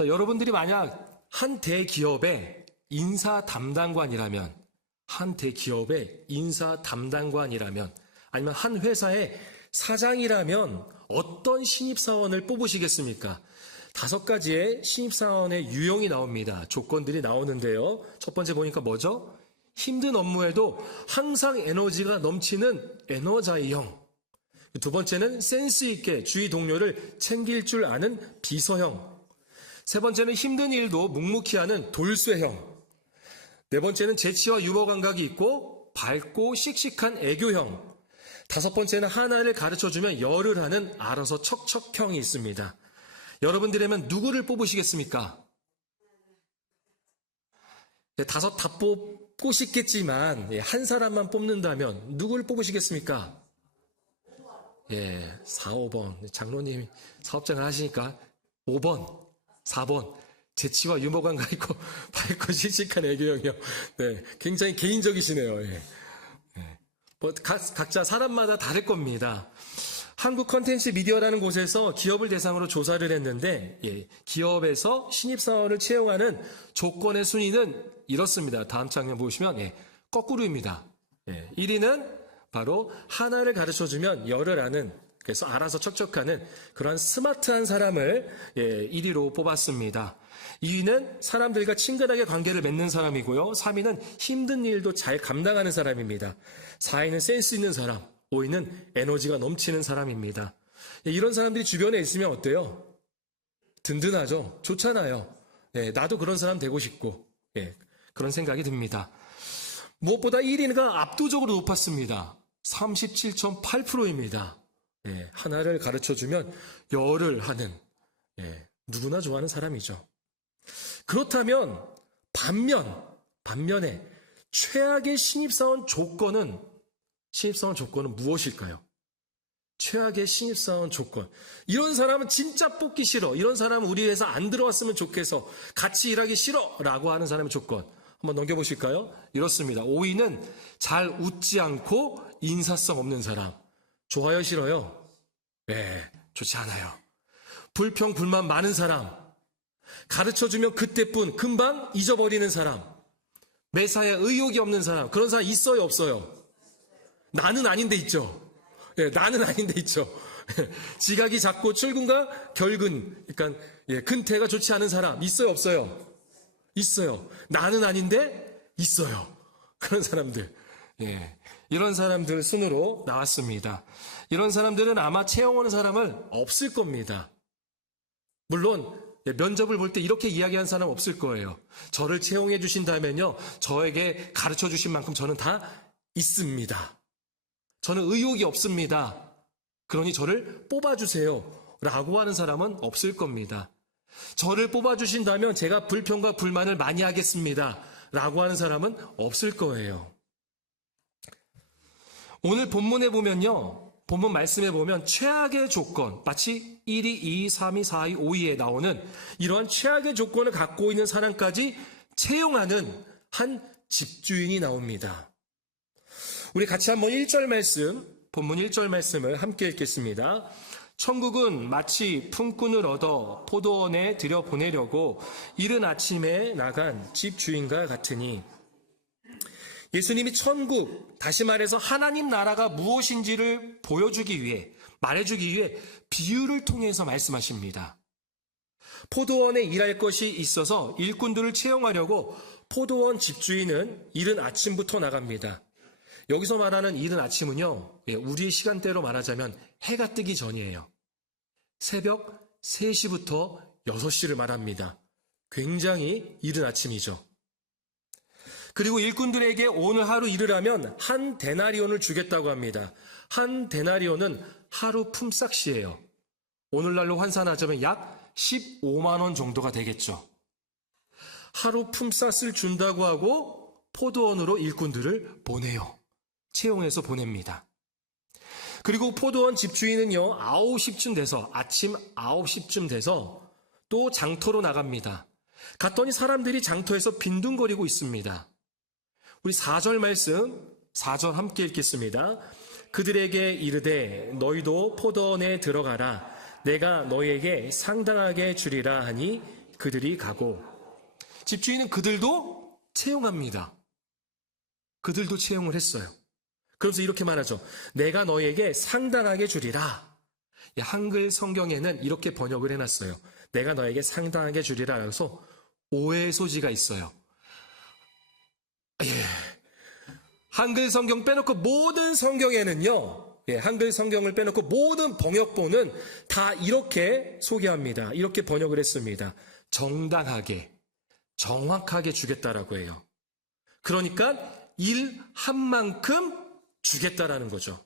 자, 여러분들이 만약 한 대기업의 인사 담당관이라면, 아니면 한 회사의 사장이라면 어떤 신입사원을 뽑으시겠습니까? 5가지의 신입사원의 유형이 나옵니다. 조건들이 나오는데요. 첫 번째 보니까 뭐죠? 힘든 업무에도 항상 에너지가 넘치는 에너자이형. 두 번째는 센스 있게 주위 동료를 챙길 줄 아는 비서형. 세 번째는 힘든 일도 묵묵히 하는 돌쇠형. 네 번째는 재치와 유머 감각이 있고 밝고 씩씩한 애교형. 5번째는 하나를 가르쳐주면 열을 하는 알아서 척척형이 있습니다. 여러분들이라면 누구를 뽑으시겠습니까? 5 다 뽑고 싶겠지만 한 사람만 뽑는다면 누구를 뽑으시겠습니까? 4, 5번. 장로님이 사업장을 하시니까 5번, 4번. 재치와 유머 감각 있고 밝고 씩씩한 애교형이요. 네, 굉장히 개인적이시네요. 각자 사람마다 다를 겁니다. 한국 컨텐츠 미디어라는 곳에서 기업을 대상으로 조사를 했는데 기업에서 신입사원을 채용하는 조건의 순위는 이렇습니다. 다음 장면 보시면 거꾸로입니다. 1위는 바로 하나를 가르쳐주면 열을 아는, 그래서 알아서 척척하는 그런 스마트한 사람을 1위로 뽑았습니다. 2위는 사람들과 친근하게 관계를 맺는 사람이고요. 3위는 힘든 일도 잘 감당하는 사람입니다. 4위는 센스 있는 사람, 5위는 에너지가 넘치는 사람입니다. 이런 사람들이 주변에 있으면 어때요? 든든하죠? 좋잖아요. 나도 그런 사람 되고 싶고 그런 생각이 듭니다. 무엇보다 1위가 압도적으로 높았습니다. 37.8%입니다. 하나를 가르쳐주면 열을 하는 누구나 좋아하는 사람이죠. 그렇다면 반면에 최악의 신입사원 조건은 무엇일까요? 최악의 신입사원 조건. 이런 사람은 진짜 뽑기 싫어. 이런 사람은 우리 회사 안 들어왔으면 좋겠어. 같이 일하기 싫어. 라고 하는 사람의 조건. 한번 넘겨보실까요? 이렇습니다. 5위는 잘 웃지 않고 인사성 없는 사람. 좋아요, 싫어요? 좋지 않아요. 불평, 불만 많은 사람. 가르쳐주면 그때뿐 금방 잊어버리는 사람. 매사에 의욕이 없는 사람. 그런 사람 있어요, 없어요? 나는 아닌데 있죠. 나는 아닌데 있죠. 지각이 작고 출근과 결근, 그러니까 근태가 좋지 않은 사람 있어요, 없어요? 있어요. 나는 아닌데 있어요. 그런 사람들. 이런 사람들 순으로 나왔습니다. 이런 사람들은 아마 채용하는 사람은 없을 겁니다. 물론 면접을 볼 때 이렇게 이야기한 사람 없을 거예요. 저를 채용해 주신다면요, 저에게 가르쳐 주신 만큼 저는 다 있습니다. 저는 의욕이 없습니다. 그러니 저를 뽑아주세요. 라고 하는 사람은 없을 겁니다. 저를 뽑아주신다면 제가 불평과 불만을 많이 하겠습니다. 라고 하는 사람은 없을 거예요. 오늘 본문에 보면요, 본문 말씀에 보면 최악의 조건, 마치 1위, 2위, 3위, 4위, 5위에 나오는 이러한 최악의 조건을 갖고 있는 사람까지 채용하는 한 집주인이 나옵니다. 우리 같이 한번 1절 말씀, 본문 1절 말씀을 함께 읽겠습니다. 천국은 마치 품꾼을 얻어 포도원에 들여보내려고 이른 아침에 나간 집주인과 같으니, 예수님이 천국, 다시 말해서 하나님 나라가 무엇인지를 보여주기 위해, 말해주기 위해 비유를 통해서 말씀하십니다. 포도원에 일할 것이 있어서 일꾼들을 채용하려고 포도원 집주인은 이른 아침부터 나갑니다. 여기서 말하는 이른 아침은요, 우리의 시간대로 말하자면 해가 뜨기 전이에요. 새벽 3시부터 6시를 말합니다. 굉장히 이른 아침이죠. 그리고 일꾼들에게 오늘 하루 일을 하면 한 데나리온을 주겠다고 합니다. 한 데나리온은 하루 품삯이에요. 오늘날로 환산하자면 약 15만 원 정도가 되겠죠. 하루 품삯을 준다고 하고 포도원으로 일꾼들을 보내요. 채용해서 보냅니다. 그리고 포도원 집주인은요, 9시쯤 돼서, 아침 9시쯤 돼서 또 장터로 나갑니다. 갔더니 사람들이 장터에서 빈둥거리고 있습니다. 우리 4절 말씀, 4절 함께 읽겠습니다. 그들에게 이르되 너희도 포도원에 들어가라. 내가 너희에게 상당하게 주리라 하니 그들이 가고 집주인은 그들도 채용합니다. 그들도 채용을 했어요. 그러면서 이렇게 말하죠. 내가 너에게 상당하게 주리라. 한글 성경에는 이렇게 번역을 해놨어요. 내가 너에게 상당하게 주리라. 그래서 오해의 소지가 있어요. 한글 성경 빼놓고 모든 성경에는요. 한글 성경을 빼놓고 모든 번역본은 다 이렇게 소개합니다. 이렇게 번역을 했습니다. 정당하게, 정확하게 주겠다라고 해요. 그러니까 일한 만큼 주겠다라는 거죠.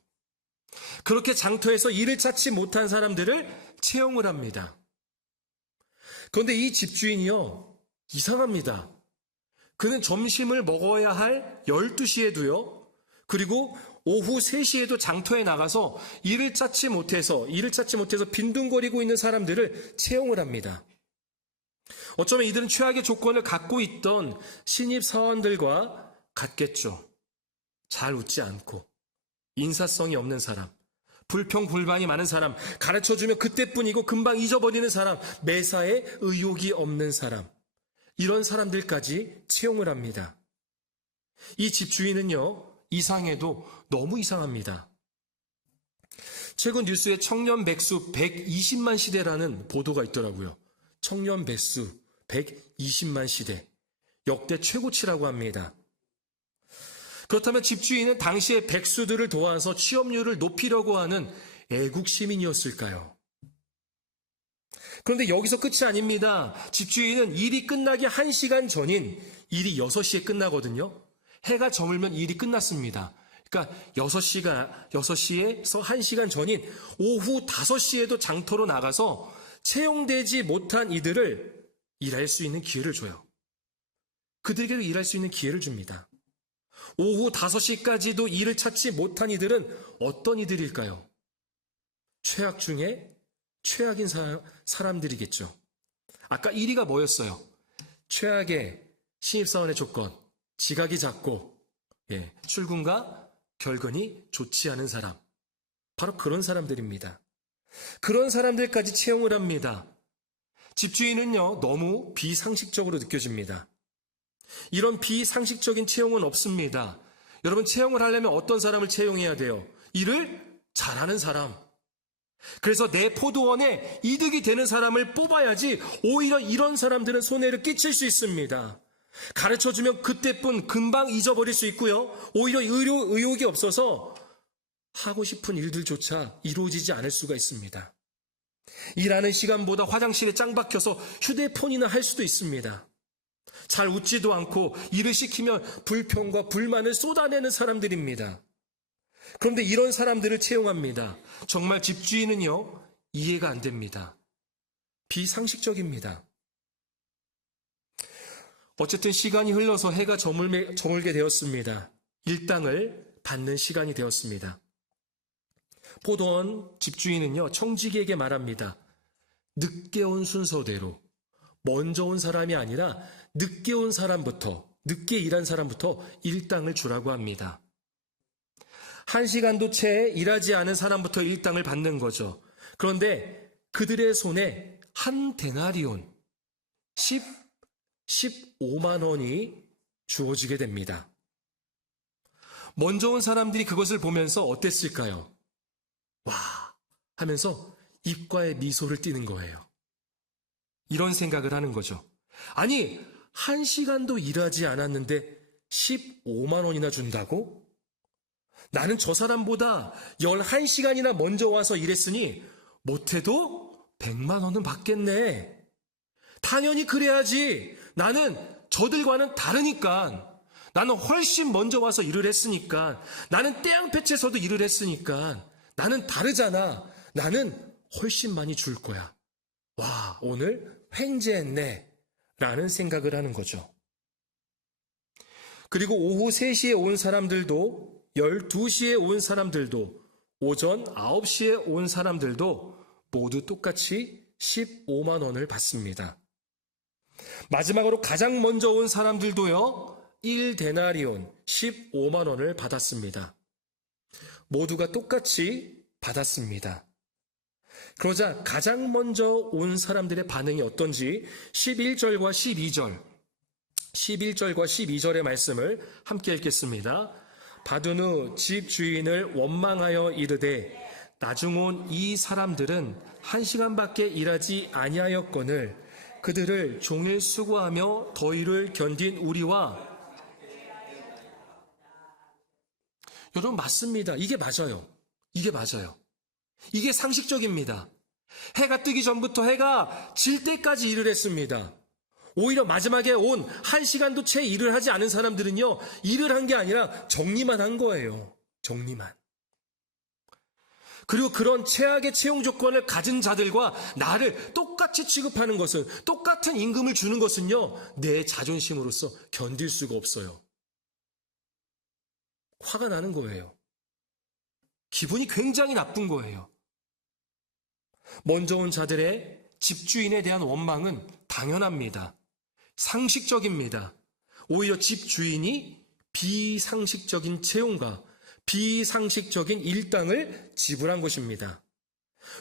그렇게 장터에서 일을 찾지 못한 사람들을 채용을 합니다. 그런데 이 집주인이요, 이상합니다. 그는 점심을 먹어야 할 12시에도요, 그리고 오후 3시에도 장터에 나가서 일을 찾지 못해서 빈둥거리고 있는 사람들을 채용을 합니다. 어쩌면 이들은 최악의 조건을 갖고 있던 신입사원들과 같겠죠. 잘 웃지 않고, 인사성이 없는 사람, 불평불만이 많은 사람, 가르쳐주면 그때뿐이고 금방 잊어버리는 사람, 매사에 의욕이 없는 사람, 이런 사람들까지 채용을 합니다. 이 집주인은요, 이상해도 너무 이상합니다. 최근 뉴스에 청년 백수 120만 시대라는 보도가 있더라고요. 청년 백수 120만 시대. 역대 최고치라고 합니다. 그렇다면 집주인은 당시의 백수들을 도와서 취업률을 높이려고 하는 애국 시민이었을까요? 그런데 여기서 끝이 아닙니다. 집주인은 일이 끝나기 1시간 전인 일이 6시에 끝나거든요. 해가 저물면 일이 끝났습니다. 그러니까 6시에서 1시간 전인 오후 5시에도 장터로 나가서 채용되지 못한 이들을 일할 수 있는 기회를 줘요. 그들에게 일할 수 있는 기회를 줍니다. 오후 5시까지도 일을 찾지 못한 이들은 어떤 이들일까요? 최악 중에 최악인 사람들이겠죠. 아까 1위가 뭐였어요? 최악의 신입사원의 조건, 지각이 잦고 출근과 결근이 좋지 않은 사람. 바로 그런 사람들입니다. 그런 사람들까지 채용을 합니다. 집주인은요, 너무 비상식적으로 느껴집니다. 이런 비상식적인 채용은 없습니다. 여러분, 채용을 하려면 어떤 사람을 채용해야 돼요? 일을 잘하는 사람. 그래서 내 포도원에 이득이 되는 사람을 뽑아야지 오히려 이런 사람들은 손해를 끼칠 수 있습니다. 가르쳐주면 그때뿐 금방 잊어버릴 수 있고요. 오히려 의욕이 없어서 하고 싶은 일들조차 이루어지지 않을 수가 있습니다. 일하는 시간보다 화장실에 짱 박혀서 휴대폰이나 할 수도 있습니다. 잘 웃지도 않고 일을 시키면 불평과 불만을 쏟아내는 사람들입니다. 그런데 이런 사람들을 채용합니다. 정말 집주인은요, 이해가 안 됩니다. 비상식적입니다. 어쨌든 시간이 흘러서 해가 저물게 되었습니다. 일당을 받는 시간이 되었습니다. 포도원 집주인은요, 청지기에게 말합니다. 늦게 온 순서대로, 먼저 온 사람이 아니라 늦게 온 사람부터, 늦게 일한 사람부터 일당을 주라고 합니다. 1시간도 채 일하지 않은 사람부터 일당을 받는 거죠. 그런데 그들의 손에 한 데나리온, 15만 원이 주어지게 됩니다. 먼저 온 사람들이 그것을 보면서 어땠을까요? 와! 하면서 입가에 미소를 띠는 거예요. 이런 생각을 하는 거죠. 아니, 1시간도 일하지 않았는데 15만 원이나 준다고? 나는 저 사람보다 11시간이나 먼저 와서 일했으니 못해도 100만 원은 받겠네. 당연히 그래야지. 나는 저들과는 다르니까. 나는 훨씬 먼저 와서 일을 했으니까. 나는 떼양패치에서도 일을 했으니까. 나는 다르잖아. 나는 훨씬 많이 줄 거야. 와, 오늘 횡재했네. 라는 생각을 하는 거죠. 그리고 오후 3시에 온 사람들도, 12시에 온 사람들도, 오전 9시에 온 사람들도 모두 똑같이 15만 원을 받습니다. 마지막으로 가장 먼저 온 사람들도요, 1데나리온 15만 원을 받았습니다. 모두가 똑같이 받았습니다. 그러자 가장 먼저 온 사람들의 반응이 어떤지 11절과 12절의 말씀을 함께 읽겠습니다. 받은 후 집 주인을 원망하여 이르되 나중 온 이 사람들은 1시간밖에 일하지 아니하였거늘 그들을 종일 수고하며 더위를 견딘 우리와. 여러분, 맞습니다. 이게 맞아요. 이게 상식적입니다. 해가 뜨기 전부터 해가 질 때까지 일을 했습니다. 오히려 마지막에 온 1시간도 채 일을 하지 않은 사람들은요, 일을 한 게 아니라 정리만 한 거예요. 정리만. 그리고 그런 최악의 채용 조건을 가진 자들과 나를 똑같이 취급하는 것은, 똑같은 임금을 주는 것은요, 내 자존심으로서 견딜 수가 없어요. 화가 나는 거예요. 기분이 굉장히 나쁜 거예요. 먼저 온 자들의 집주인에 대한 원망은 당연합니다. 상식적입니다. 오히려 집주인이 비상식적인 채용과 비상식적인 일당을 지불한 것입니다.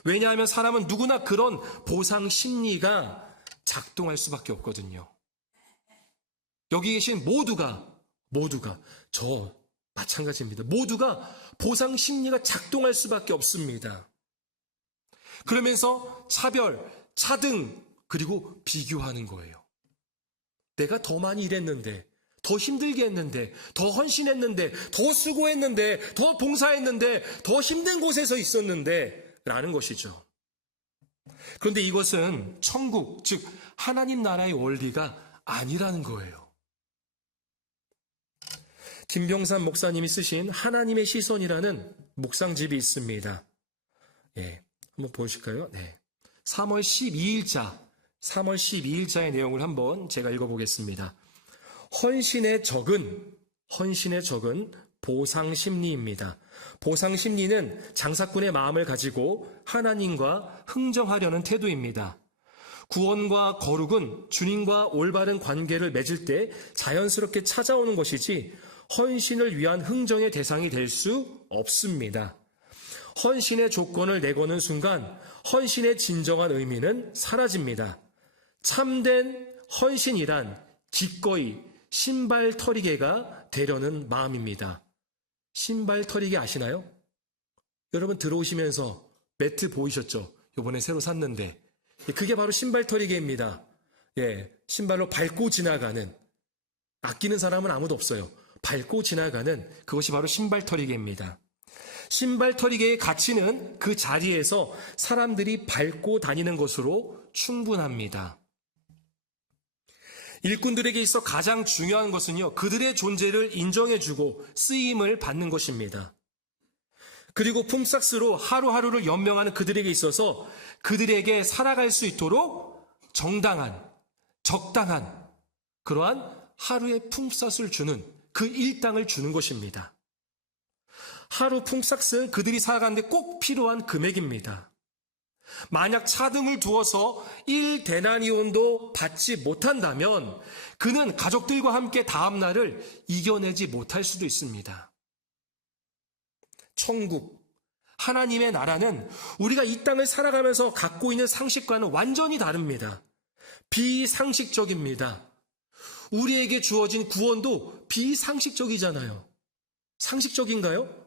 왜냐하면 사람은 누구나 그런 보상 심리가 작동할 수밖에 없거든요. 여기 계신 모두가 저 마찬가지입니다. 모두가 보상 심리가 작동할 수밖에 없습니다. 그러면서 차별, 차등, 그리고 비교하는 거예요. 내가 더 많이 일했는데, 더 힘들게 했는데, 더 헌신했는데, 더 수고했는데, 더 봉사했는데, 더 힘든 곳에서 있었는데 라는 것이죠. 그런데 이것은 천국, 즉 하나님 나라의 원리가 아니라는 거예요. 김병삼 목사님이 쓰신 하나님의 시선이라는 묵상집이 있습니다. 한번 보실까요? 3월 12일자의 내용을 한번 제가 읽어보겠습니다. 헌신의 적은 보상 심리입니다. 보상 심리는 장사꾼의 마음을 가지고 하나님과 흥정하려는 태도입니다. 구원과 거룩은 주님과 올바른 관계를 맺을 때 자연스럽게 찾아오는 것이지 헌신을 위한 흥정의 대상이 될 수 없습니다. 헌신의 조건을 내거는 순간 헌신의 진정한 의미는 사라집니다. 참된 헌신이란 기꺼이 신발털이개가 되려는 마음입니다. 신발털이개 아시나요? 여러분 들어오시면서 매트 보이셨죠? 이번에 새로 샀는데 그게 바로 신발털이개입니다. 신발로 밟고 지나가는, 아끼는 사람은 아무도 없어요. 밟고 지나가는 그것이 바로 신발털이개입니다. 신발털이개의 가치는 그 자리에서 사람들이 밟고 다니는 것으로 충분합니다. 일꾼들에게 있어 가장 중요한 것은요, 그들의 존재를 인정해주고 쓰임을 받는 것입니다. 그리고 품삯으로 하루하루를 연명하는 그들에게 있어서 그들에게 살아갈 수 있도록 정당한, 적당한 그러한 하루의 품삯을 주는, 그 일당을 주는 것입니다. 하루 품삯은 그들이 살아가는데 꼭 필요한 금액입니다. 만약 차등을 두어서 1데나리온도 받지 못한다면 그는 가족들과 함께 다음 날을 이겨내지 못할 수도 있습니다. 천국, 하나님의 나라는 우리가 이 땅을 살아가면서 갖고 있는 상식과는 완전히 다릅니다. 비상식적입니다. 우리에게 주어진 구원도 비상식적이잖아요. 상식적인가요?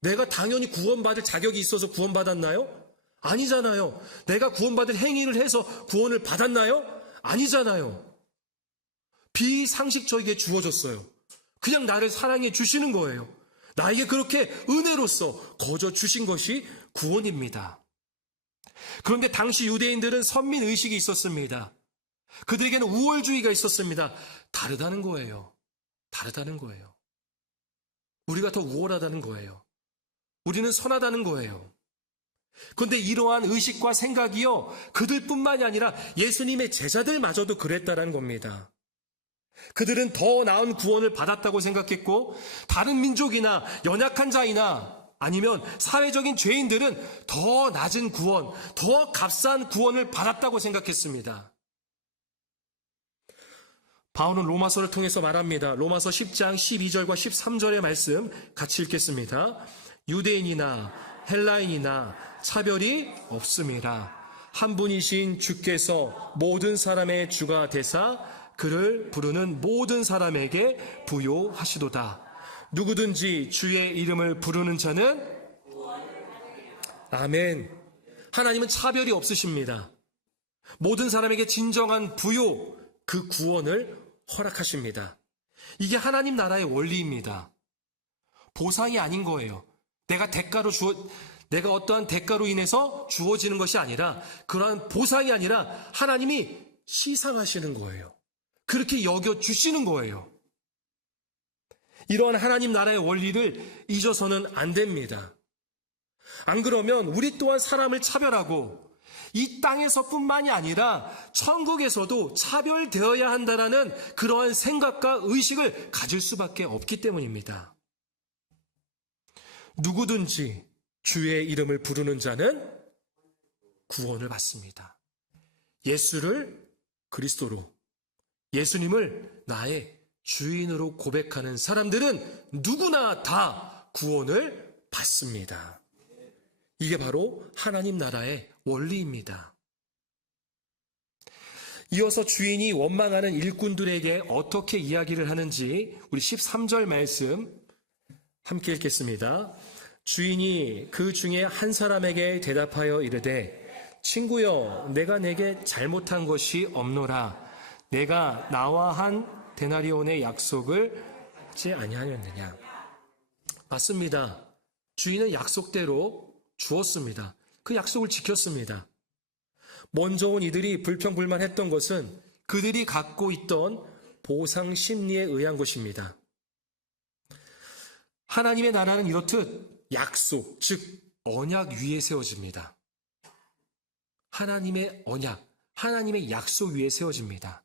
내가 당연히 구원받을 자격이 있어서 구원받았나요? 아니잖아요. 내가 구원받을 행위를 해서 구원을 받았나요? 아니잖아요. 비상식적이게 주어졌어요. 그냥 나를 사랑해 주시는 거예요. 나에게 그렇게 은혜로서 거저 주신 것이 구원입니다. 그런데 당시 유대인들은 선민의식이 있었습니다. 그들에게는 우월주의가 있었습니다. 다르다는 거예요. 우리가 더 우월하다는 거예요. 우리는 선하다는 거예요. 그런데 이러한 의식과 생각이요, 그들뿐만이 아니라 예수님의 제자들마저도 그랬다는 겁니다. 그들은 더 나은 구원을 받았다고 생각했고, 다른 민족이나 연약한 자이나 아니면 사회적인 죄인들은 더 낮은 구원, 더 값싼 구원을 받았다고 생각했습니다. 바울은 로마서를 통해서 말합니다. 로마서 10장 12절과 13절의 말씀 같이 읽겠습니다. 유대인이나 헬라인이나 차별이 없음이라. 한 분이신 주께서 모든 사람의 주가 되사 그를 부르는 모든 사람에게 부요하시도다. 누구든지 주의 이름을 부르는 자는 아멘. 하나님은 차별이 없으십니다. 모든 사람에게 진정한 부요, 그 구원을 허락하십니다. 이게 하나님 나라의 원리입니다. 보상이 아닌 거예요. 내가 어떠한 대가로 인해서 주어지는 것이 아니라, 그러한 보상이 아니라 하나님이 시상하시는 거예요. 그렇게 여겨주시는 거예요. 이러한 하나님 나라의 원리를 잊어서는 안 됩니다. 안 그러면 우리 또한 사람을 차별하고 이 땅에서뿐만이 아니라 천국에서도 차별되어야 한다라는 그러한 생각과 의식을 가질 수밖에 없기 때문입니다. 누구든지 주의 이름을 부르는 자는 구원을 받습니다. 예수를 그리스도로, 예수님을 나의 주인으로 고백하는 사람들은 누구나 다 구원을 받습니다. 이게 바로 하나님 나라의 원리입니다. 이어서 주인이 원망하는 일꾼들에게 어떻게 이야기를 하는지 우리 13절 말씀 함께 읽겠습니다. 주인이 그 중에 한 사람에게 대답하여 이르되 친구여 내가 내게 잘못한 것이 없노라. 내가 나와 한 데나리온의 약속을 하지 아니하였느냐. 맞습니다. 주인은 약속대로 주었습니다. 그 약속을 지켰습니다. 먼저 온 이들이 불평불만했던 것은 그들이 갖고 있던 보상 심리에 의한 것입니다. 하나님의 나라는 이렇듯 약속, 즉 언약 위에 세워집니다. 하나님의 언약, 하나님의 약속 위에 세워집니다.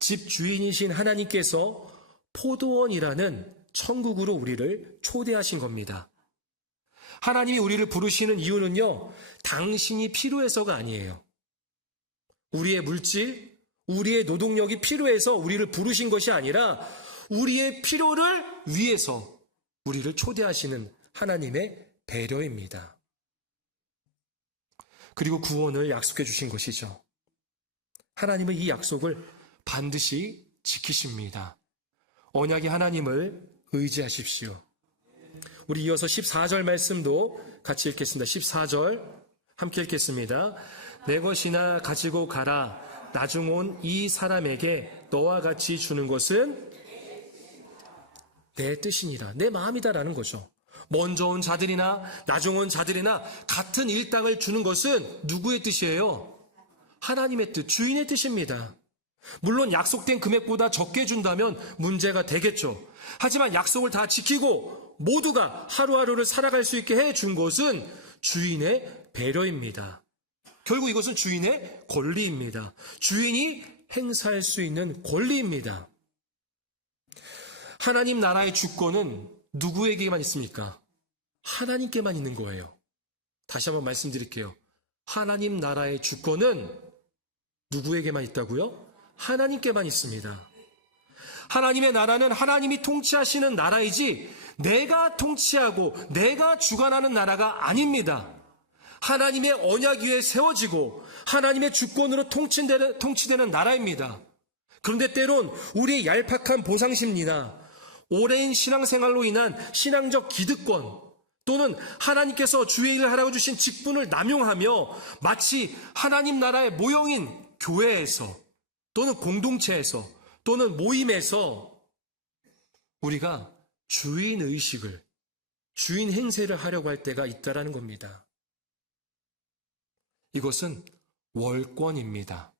집 주인이신 하나님께서 포도원이라는 천국으로 우리를 초대하신 겁니다. 하나님이 우리를 부르시는 이유는요, 당신이 필요해서가 아니에요. 우리의 물질, 우리의 노동력이 필요해서 우리를 부르신 것이 아니라 우리의 필요를 위해서 우리를 초대하시는 하나님의 배려입니다. 그리고 구원을 약속해 주신 것이죠. 하나님은 이 약속을 반드시 지키십니다. 언약의 하나님을 의지하십시오. 우리 이어서 14절 말씀도 같이 읽겠습니다. 14절 함께 읽겠습니다. 내 것이나 가지고 가라. 나중 온 이 사람에게 너와 같이 주는 것은 내 뜻이니라. 내 마음이다라는 거죠. 먼저 온 자들이나 나중 온 자들이나 같은 일당을 주는 것은 누구의 뜻이에요? 하나님의 뜻, 주인의 뜻입니다. 물론 약속된 금액보다 적게 준다면 문제가 되겠죠. 하지만 약속을 다 지키고 모두가 하루하루를 살아갈 수 있게 해준 것은 주인의 배려입니다. 결국 이것은 주인의 권리입니다. 주인이 행사할 수 있는 권리입니다. 하나님 나라의 주권은 누구에게만 있습니까? 하나님께만 있는 거예요. 다시 한번 말씀드릴게요. 하나님 나라의 주권은 누구에게만 있다고요? 하나님께만 있습니다. 하나님의 나라는 하나님이 통치하시는 나라이지 내가 통치하고 내가 주관하는 나라가 아닙니다. 하나님의 언약 위에 세워지고 하나님의 주권으로 통치되는 나라입니다. 그런데 때론 우리의 얄팍한 보상심리나 오랜 신앙생활로 인한 신앙적 기득권 또는 하나님께서 주의 일을 하라고 주신 직분을 남용하며 마치 하나님 나라의 모형인 교회에서 또는 공동체에서 또는 모임에서 우리가 주인 의식을, 주인 행세를 하려고 할 때가 있다라는 겁니다. 이것은 월권입니다.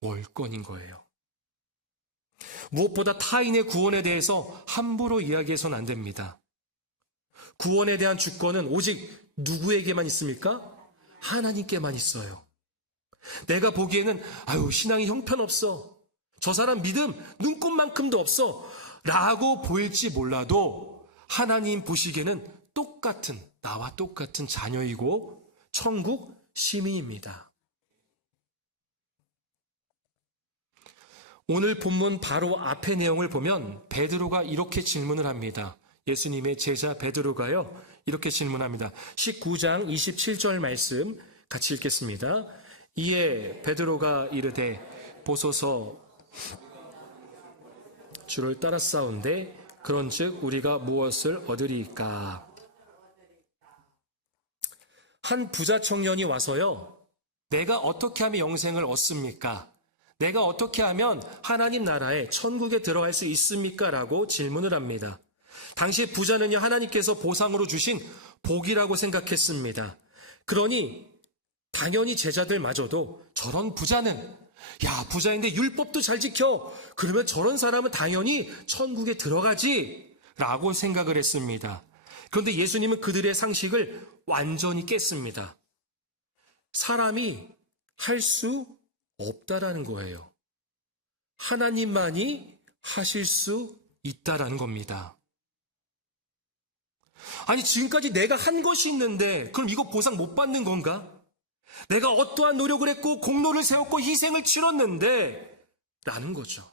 월권인 거예요. 무엇보다 타인의 구원에 대해서 함부로 이야기해서는 안 됩니다. 구원에 대한 주권은 오직 누구에게만 있습니까? 하나님께만 있어요. 내가 보기에는 신앙이 형편없어. 저 사람 믿음 눈꼽만큼도 없어. 라고 보일지 몰라도 하나님 보시기에는 나와 똑같은 자녀이고 천국 시민입니다. 오늘 본문 바로 앞의 내용을 보면 베드로가 이렇게 질문을 합니다. 예수님의 제자 베드로가요, 이렇게 질문합니다. 19장 27절 말씀 같이 읽겠습니다. 이에 베드로가 이르되 보소서 주를 따랐사온데 그런즉 우리가 무엇을 얻으리이까? 한 부자 청년이 와서요, 내가 어떻게 하면 영생을 얻습니까? 내가 어떻게 하면 하나님 나라에 천국에 들어갈 수 있습니까? 라고 질문을 합니다. 당시 부자는요, 하나님께서 보상으로 주신 복이라고 생각했습니다. 그러니 당연히 제자들마저도 저런 부자는, 야, 부자인데 율법도 잘 지켜. 그러면 저런 사람은 당연히 천국에 들어가지. 라고 생각을 했습니다. 그런데 예수님은 그들의 상식을 완전히 깼습니다. 사람이 할 수 없다라는 거예요. 하나님만이 하실 수 있다라는 겁니다. 아니, 지금까지 내가 한 것이 있는데 그럼 이거 보상 못 받는 건가? 내가 어떠한 노력을 했고 공로를 세웠고 희생을 치렀는데 라는 거죠.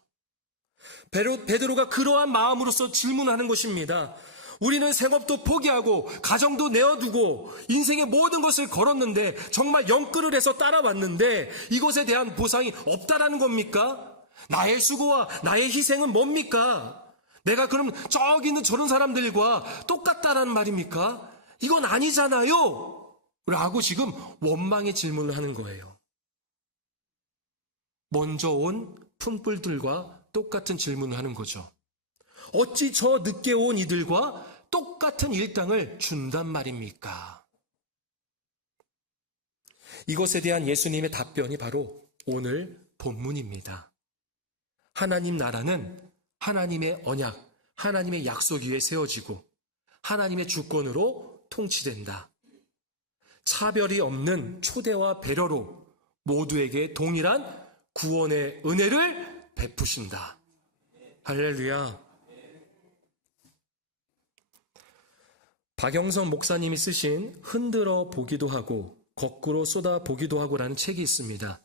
베드로가 그러한 마음으로서 질문하는 것입니다. 우리는 생업도 포기하고 가정도 내어두고 인생의 모든 것을 걸었는데 정말 영끌을 해서 따라왔는데 이것에 대한 보상이 없다라는 겁니까? 나의 수고와 나의 희생은 뭡니까? 내가 그럼 저기 있는 저런 사람들과 똑같다라는 말입니까? 이건 아니잖아요. 라고 지금 원망의 질문을 하는 거예요. 먼저 온 품불들과 똑같은 질문을 하는 거죠. 어찌 저 늦게 온 이들과 똑같은 일당을 준단 말입니까? 이것에 대한 예수님의 답변이 바로 오늘 본문입니다. 하나님 나라는 하나님의 언약, 하나님의 약속 위에 세워지고 하나님의 주권으로 통치된다. 차별이 없는 초대와 배려로 모두에게 동일한 구원의 은혜를 베푸신다. 할렐루야. 박영선 목사님이 쓰신 흔들어 보기도 하고 거꾸로 쏟아 보기도 하고라는 책이 있습니다.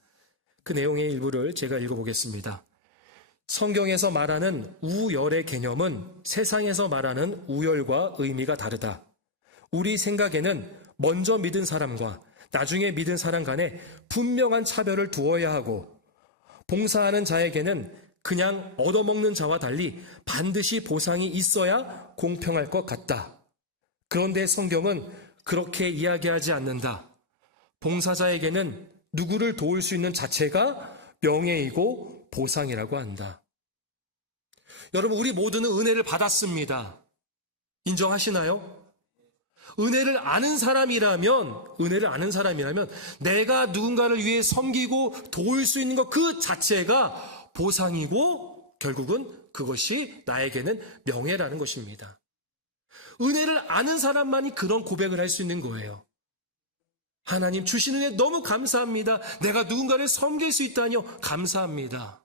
그 내용의 일부를 제가 읽어보겠습니다. 성경에서 말하는 우열의 개념은 세상에서 말하는 우열과 의미가 다르다. 우리 생각에는 먼저 믿은 사람과 나중에 믿은 사람 간에 분명한 차별을 두어야 하고 봉사하는 자에게는 그냥 얻어먹는 자와 달리 반드시 보상이 있어야 공평할 것 같다. 그런데 성경은 그렇게 이야기하지 않는다. 봉사자에게는 누구를 도울 수 있는 자체가 명예이고 보상이라고 한다. 여러분, 우리 모두는 은혜를 받았습니다. 인정하시나요? 은혜를 아는 사람이라면 내가 누군가를 위해 섬기고 도울 수 있는 것 그 자체가 보상이고 결국은 그것이 나에게는 명예라는 것입니다. 은혜를 아는 사람만이 그런 고백을 할 수 있는 거예요. 하나님 주시는 은혜 너무 감사합니다. 내가 누군가를 섬길 수 있다니요. 감사합니다.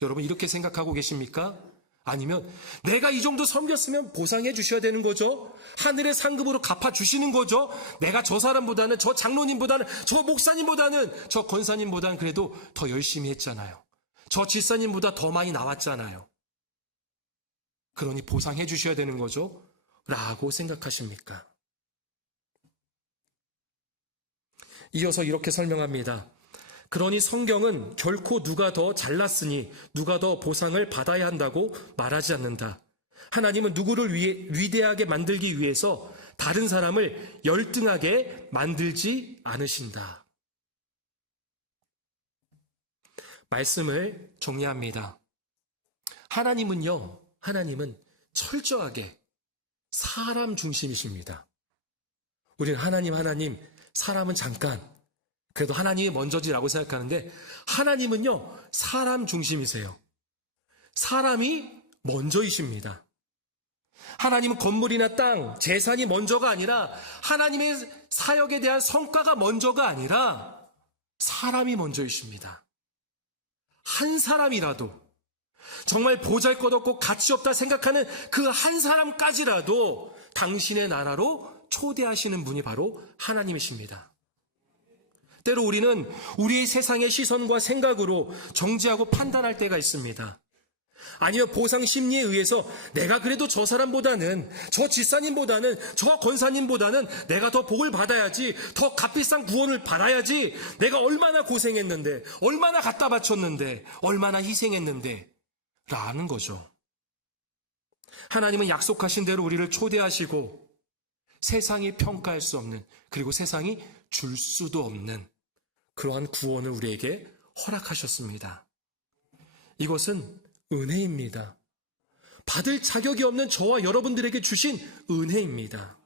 여러분 이렇게 생각하고 계십니까? 아니면 내가 이 정도 섬겼으면 보상해 주셔야 되는 거죠? 하늘의 상급으로 갚아주시는 거죠? 내가 저 사람보다는, 저 장로님보다는, 저 목사님보다는, 저 권사님보다는 그래도 더 열심히 했잖아요. 저 집사님보다 더 많이 나왔잖아요. 그러니 보상해 주셔야 되는 거죠? 라고 생각하십니까? 이어서 이렇게 설명합니다. 그러니 성경은 결코 누가 더 잘났으니 누가 더 보상을 받아야 한다고 말하지 않는다. 하나님은 누구를 위대하게 만들기 위해서 다른 사람을 열등하게 만들지 않으신다. 말씀을 정리합니다. 하나님은 철저하게 사람 중심이십니다. 우리는 하나님, 사람은 잠깐, 그래도 하나님이 먼저지라고 생각하는데 하나님은요, 사람 중심이세요. 사람이 먼저이십니다. 하나님은 건물이나 땅, 재산이 먼저가 아니라 하나님의 사역에 대한 성과가 먼저가 아니라 사람이 먼저이십니다. 한 사람이라도 정말 보잘것없고 가치 없다 생각하는 그 한 사람까지라도 당신의 나라로 초대하시는 분이 바로 하나님이십니다. 때로 우리는 우리의 세상의 시선과 생각으로 정죄하고 판단할 때가 있습니다. 아니면 보상 심리에 의해서 내가 그래도 저 사람보다는, 저 집사님보다는, 저 권사님보다는 내가 더 복을 받아야지, 더 값비싼 구원을 받아야지, 내가 얼마나 고생했는데, 얼마나 갖다 바쳤는데, 얼마나 희생했는데 라는 거죠. 하나님은 약속하신 대로 우리를 초대하시고 세상이 평가할 수 없는, 그리고 세상이 줄 수도 없는 그러한 구원을 우리에게 허락하셨습니다. 이것은 은혜입니다. 받을 자격이 없는 저와 여러분들에게 주신 은혜입니다.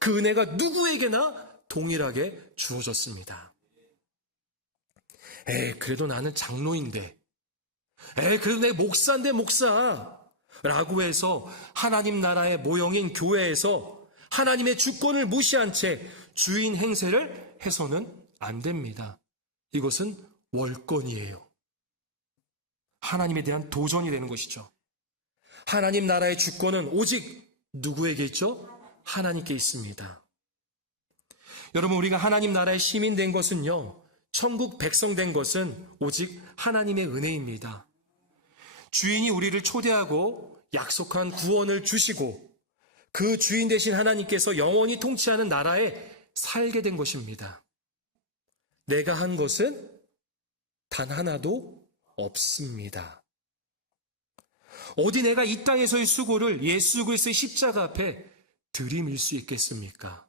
그 은혜가 누구에게나 동일하게 주어졌습니다. 그래도 나는 장로인데, 그래도 내 목사인데 목사 라고 해서 하나님 나라의 모형인 교회에서 하나님의 주권을 무시한 채 주인 행세를 해서는 안 됩니다. 이것은 월권이에요. 하나님에 대한 도전이 되는 것이죠. 하나님 나라의 주권은 오직 누구에게 있죠? 하나님께 있습니다. 여러분, 우리가 하나님 나라의 시민 된 것은요, 천국 백성 된 것은 오직 하나님의 은혜입니다. 주인이 우리를 초대하고 약속한 구원을 주시고 그 주인 되신 하나님께서 영원히 통치하는 나라에 살게 된 것입니다. 내가 한 것은 단 하나도 없습니다. 어디 내가 이 땅에서의 수고를 예수 그리스도의 십자가 앞에 들이밀 수 있겠습니까?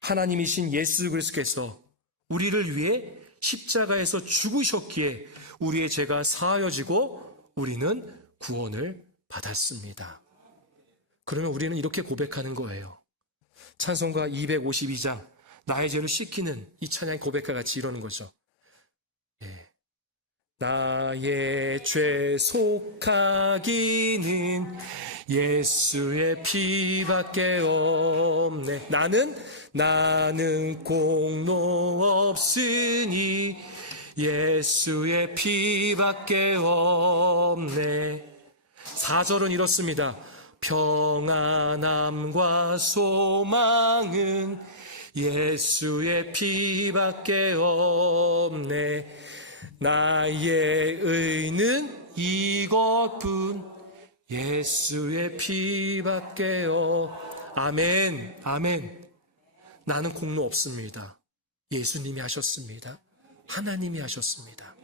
하나님이신 예수 그리스도께서 우리를 위해 십자가에서 죽으셨기에 우리의 죄가 사하여지고 우리는 구원을 받았습니다. 그러면 우리는 이렇게 고백하는 거예요. 찬송가 252장 나의 죄를 씻기는 이 찬양 고백과 같이 이러는 거죠. 나의 죄 속하기는 예수의 피밖에 없네. 나는 공로 없으니 예수의 피밖에 없네. 4절은 이렇습니다. 평안함과 소망은 예수의 피밖에 없네. 나의 의는 이것뿐 예수의 피밖에 아멘, 아멘. 나는 공로 없습니다. 예수님이 하셨습니다. 하나님이 하셨습니다.